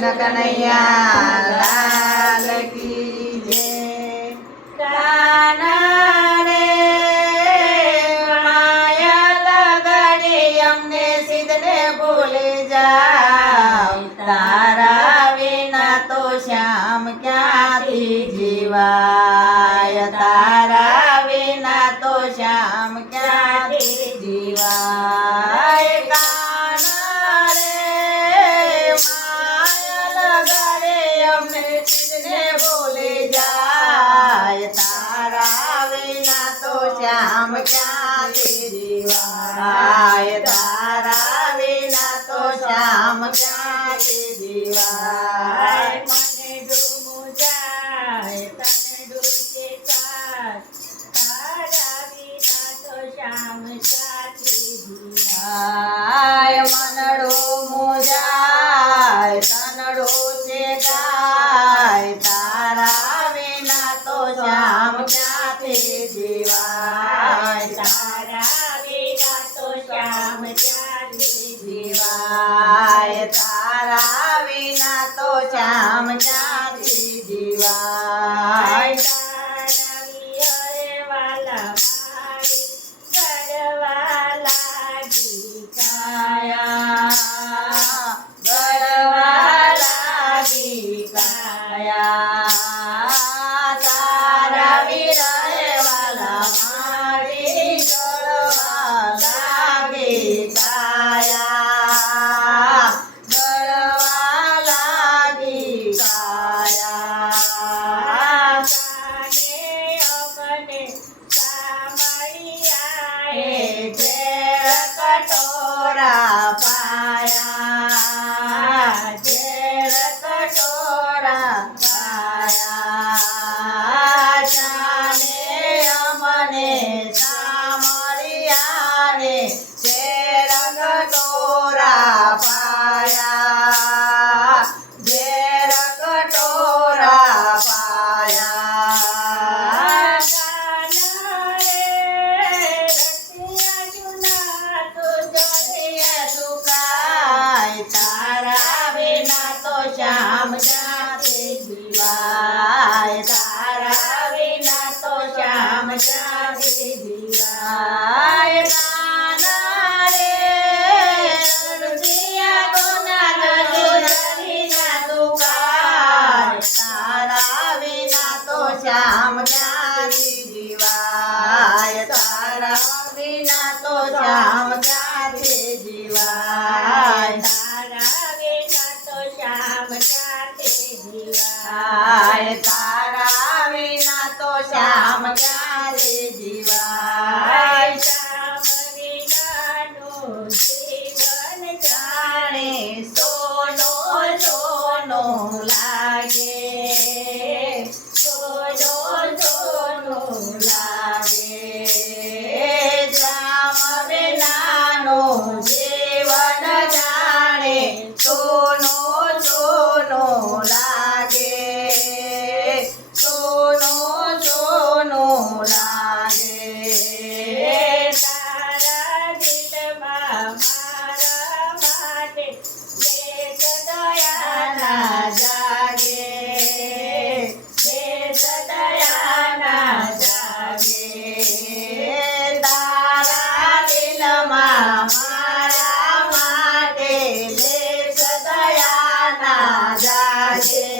कृष्ण कन्हैया लाल की जय। काना रे तारा बिना तो श्याम क्या थी जीवा। રામ ગાતે તારા વિના તો જામ જા જાય તારા વિના તો શ્યામ ચાલી દીવાય નાના રે રણજીયા ગોના રજોરારીના દુકાન તારા વિના તો શ્યામ ચાલી દીવાય તારા વિના તો શ્યામ ચાલી દીવાય તારા વિના તો શ્યામ ચાલી દીવાય श्याम imagine.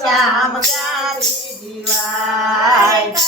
શ્યામ ગારી જીવાય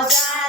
Ramadan.